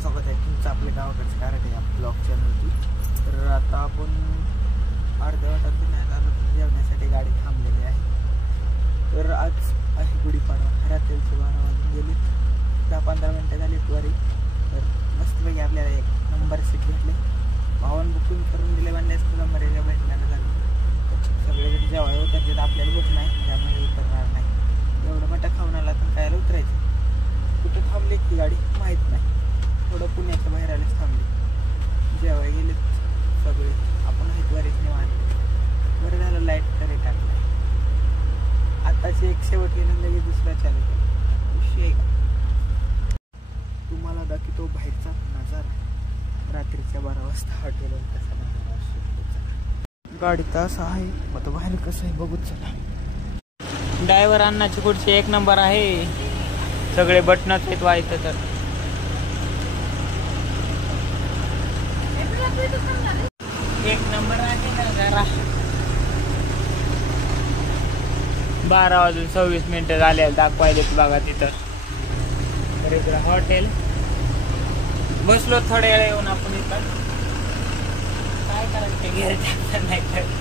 स्वागत आहे तुमचं आपल्या गावाकडचं कराटे या ब्लॉग चॅनलवरती. तर आता आपण अर्ध्या वाटात नाही झालं तर जेवण्यासाठी गाडी थांबलेली आहे. तर आज आहे गुढीपाडवा, रात्रीचे 12 वाजून गेले, 10-15 मिनटं झाली द्वारी. तर मस्तपैकी आपल्याला एक नंबर सीट भेटले, भावानं बुकिंग करून दिले म्हणल्यास नंबर एका भेटण्याला झालं. सगळेजण जेव्हा उतरते आपल्याला बुक नाही, त्यामध्ये उतरणार नाही. एवढं मोठं खाऊन आला तर कायला उतरायचं. कुठं थांबले की गाडी माहीत नाही, थोडं पुण्याच्या बाहेर आलेच थांबले. जेव्हा गेले सगळे आपण हरिद्वारीच निवांत. बरं झालं लाईट तरी टाकलं. आताची एक शेवट गेलं लगेच दुसरा चालू केला. विषय आहे का तुम्हाला दाखवतो बाहेरचा नजारा. रात्रीच्या 12 वाजता हॉटेलवर कसा नजारा असतो. गाडी तर असं आहे, मग तो बाहेर कसं आहे बघूच चला. ड्रायव्हर अण्णाची कुठची एक नंबर आहे, सगळे बटनच आहेत व्हायचं. तर एक नंबर आहे ना जरा. 12 वाजून 26 मिनिटं झाले दाखवायलेत बघा तिथं. तर इकडं हॉटेल बसलो थोड्या वेळ येऊन आपण इथं. काय करायचं ते घ्यायचं नाही तर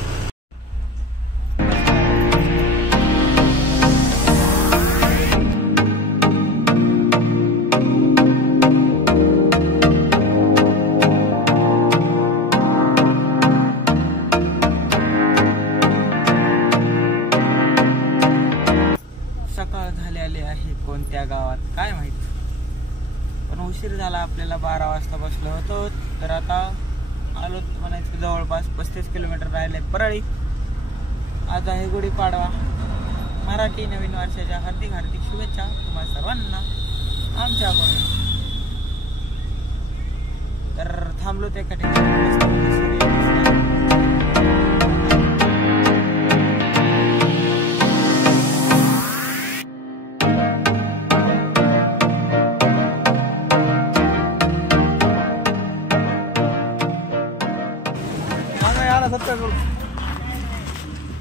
सकाळ झालेली आहे. कोणत्या गावात काय माहित, पण उशीर झाला. आपल्याला 12 वाजता बसलो होतो. तर आता आलो म्हणायचं जवळपास 35 किलोमीटर राहिले परळी. आज आहे गुढीपाडवा. मराठी नवीन वर्षाच्या हार्दिक हार्दिक शुभेच्छा तुम्हा सर्वांना आमच्याकडून. तर थांबलो त्या ठिकाणी.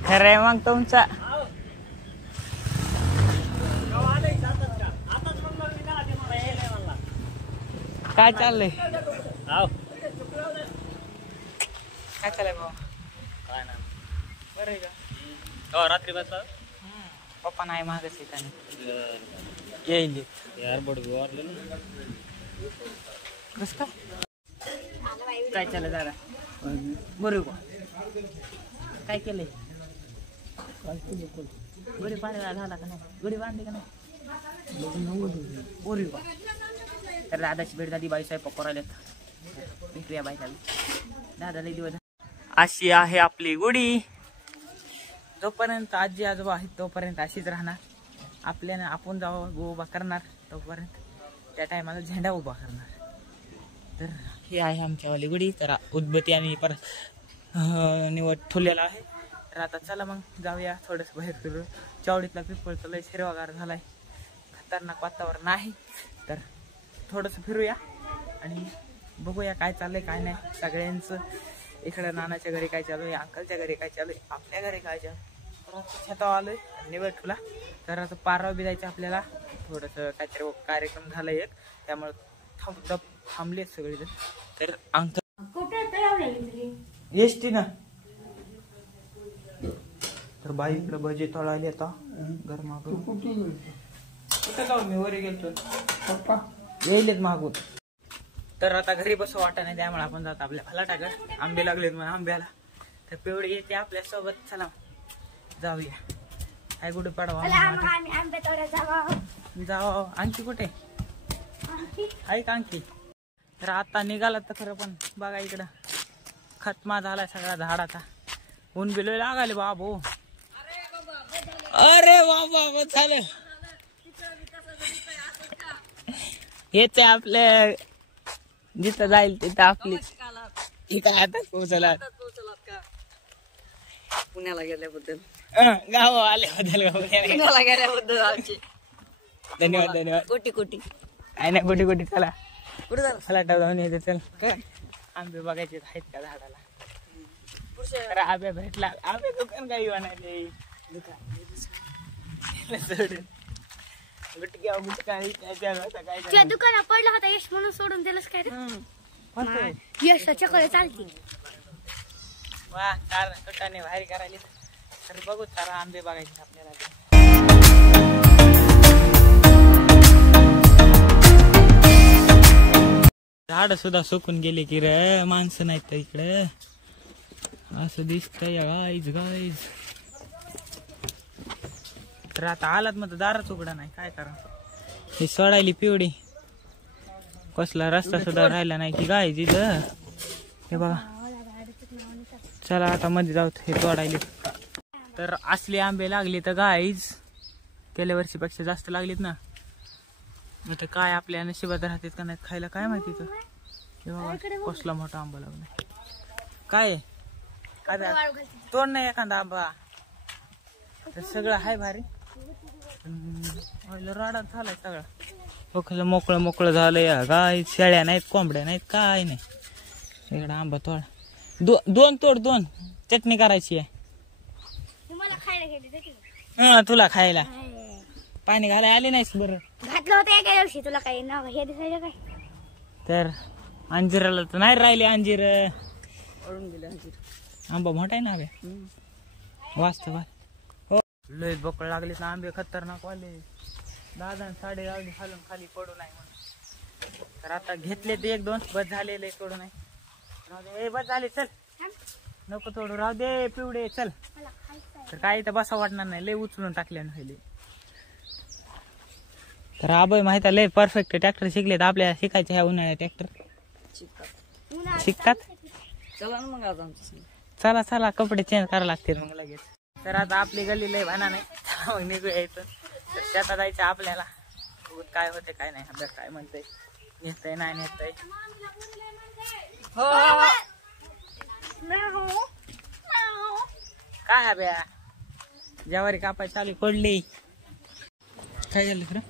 खरंय मग तुमचा काय चाललंय? काय चाललंय भाऊ? काय ना बरं आहे का? हो रात्री बसला पप्पा नाही मागच येईल यार बडगो कस काय चाललंय दादा? बरोबर काय केलंय? गुढी पाडवा झाला का नाही? गुढी बांधली का नाही? बरोबर. तर दादाची भेट झाली. बाई स्वयंपाक करायला भेटूया बाई दादाला दिवस. अशी आहे आपली गुढी. जोपर्यंत आजी आजोबा आहेत तोपर्यंत अशीच राहणार. आपल्यानं आपण जाऊ उभा करणार तोपर्यंत त्या टायमाला झेंडा उभा करणार. तर ही आहे आमच्यावाली गुढी. तर उदबत्ती आम्ही परत निवड ठेवलेला आहे. तर आता चला मग जाऊया थोडंसं बाहेर फिरू. चावडीतला पिंपळचा लय हिरवागार झालाय, खतरनाक वातावरण आहे. तर थोडंसं फिरूया आणि बघूया काय चाललंय काय नाही. सगळ्यांचं इकडं नानाच्या घरी काय चालू आहे, अंकलच्या घरी काय चालू आहे, आपल्या घरी काय चालू आहे. छतावर आलोय निवड ठेवला. तर आता पाराव बी जायचं आपल्याला. थोडंसं काहीतरी कार्यक्रम झाला एक, त्यामुळे थांबले सगळेजण. तर अंकल एसटी ना. तर बाई इकडे भजी तळाली आता गरमा. कुठे जाऊ मी वरी गेलतो पप्पा येईलेत मागून. तर आता घरी बसू वाटा नाही, त्यामुळे आपण जातो आपल्या फलाटाकडे. आंबे लागलेत मला आंब्याला. तर पिवळी येते आपल्या सोबत. चला जाऊया. काय गुढी पाडवा जाऊ. आणखी कुठे आहे का आणखी? तर आता निघाला तर खरं, पण बघा इकडं खतमा झालाय सगळा झाडाचा. ऊन बिलो लागाले बाबो. अरे बाबा झालं. हेच आपल्या जिथं जाईल तिथं आपली. इथं आता पोहोचला पुण्याला गेल्याबद्दल, गाव आल्याबद्दल, पुण्याला गेल्याबद्दल आमचे धन्यवाद धन्यवाद. कोटी कोटी. काय नाही कोटी कोटी. चला कुठे झालं? फलाटा जाऊन येते. चल काय आंबे बघायचे आहेत का झाडाला. तर आंबे भेटला. आंबे दुकान काही म्हणाले गुटक्या गुटका काय त्या दुकानात पडला होता यश म्हणून सोडून दिलंस काय रे? यश चक्कर चालती. वा चार कटाने भारी करायली. तर बघू सारा आंबे बघायचे आपल्याला. झाड सुद्धा सुकून गेले की रे, माणसं नाहीत इकडे. असं दिसतंय गाईज गाईज. तर आता आलात मग दारच उघडा नाही, काय करा. ही सोडायली पिवडी, कसला रस्ता सुद्धा राहिला नाही की गाईज इथं. हे बघा, चला आता मध्ये जाऊ. हे तोडायले तर असले आंबे लागले तर गाईज गेल्या वर्षीपेक्षा जास्त लागलीत ना. आता काय आपल्या नशिबात राहतात का नाही खायला काय माहिती. तर हे बघा कसला मोठा आंबा लागला. काय तोड नाही एखादा आंबा. तर सगळं हाय भारी. राडा झालाय सगळा. ओखलं मोकळं मोकळं झालंय. गाय शेळ्या नाहीत, कोंबड्या नाहीत, काय नाही. इकडे आंबा तोड. दोन तोड, दोन चटणी करायची आहे. हा तुला खायला पाणी घालाय आले नाहीस बरं. घातलं होतं एका दिवशी. तुला काही नाव हे दिसायचं काय? तर अंजिराला तर नाही राहिले अंजीर. पडून गेले अंजीर. आंबा मोठा आहे ना आंबे. वाचतो हो लय बोकळ लागले ना आंबे खतरनाक वाले. दादा साडे लावली खालून खाली पडू नाही म्हणून. तर आता घेतले ते एक दोन बस झालेले तोडू नाही. बस झाले चल नको तोडू राहू दे पिवडे चल. तर काही तर बसा वाटणार नाही. लय उचलून टाकले ना. तर आबय माहित आहे लय परफेक्ट ट्रॅक्टर शिकलेत. आपल्या शिकायचे ह्या उन्हाळ्यात ट्रॅक्टर शिकतात. चला ना मग आज आमचं. चला चला कपडे चेंज करायला लागतील मग लगेच. तर आता आपली गल्ली लय भाना नाही. मग निघू यायचं. तर शेतात जायचं आपल्याला. काय होते काय नाही. अभ्यास काय म्हणतंय नेतय नाही नेतय. काय अभ्या ज्वारी कापाय चालू पडली. काय झालं खरं.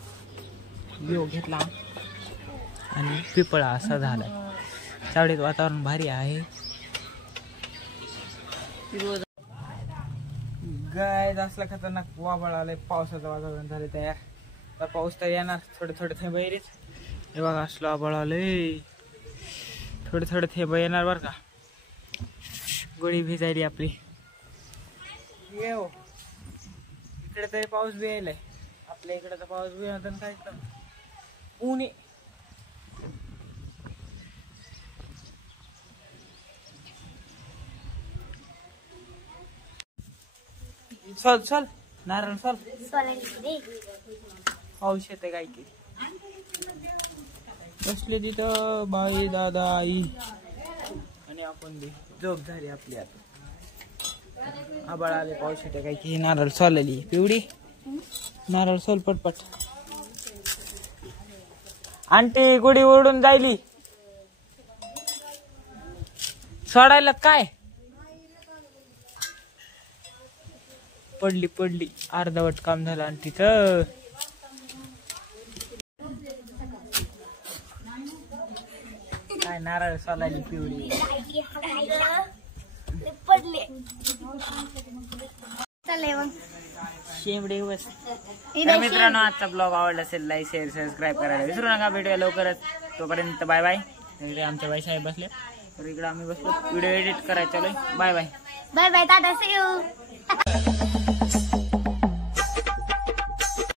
यो घेतला आणि पिपळा असा झालाय. चावडीत वातावरण भारी आहे. गाय असला खतरनाक वाबळ आलंय. पावसाचं वातावरण झालं तयार. तर पाऊस तर येणार. थोडे थोडे थेंब येईल. हे बघा असलं वाबळ आलंय. थोडे थोडे थेंब येणार बरं का. गोळी भिजायली आपली. येऊ इकडे तरी पाऊस बी यायलाय. आपल्या इकडे तर पाऊस बी होता काय ऊन. चल चल नारळ चल. पाऊस येते काय की. बसले तिथं बाई दादा आई आणि आपण बी. झोप झाली आपली आता. आबाळ आले पाऊस येते काय की. नारळ सोलली पिवडी. नारळ सोल पटपट. आंटी गुढी ओढून जायली सोडायला. काय पडली पडली. अर्धवट काम झालं आंटीचं. काय नारळ सोलायली पिवडी. पडले शेंबडे बस. तर मित्रांनो आजचा ब्लॉग आवडला असेल लाईक शेअर सबस्क्राईब करायला विसरू नका. भेटूया लवकरच. तोपर्यंत बाय बाय. इकडे आमच्या बाई साहेब बसले. तर इकडे आम्ही बसलो व्हिडिओ एडिट करायला चालू. Bye bye. Bye bye tata see you.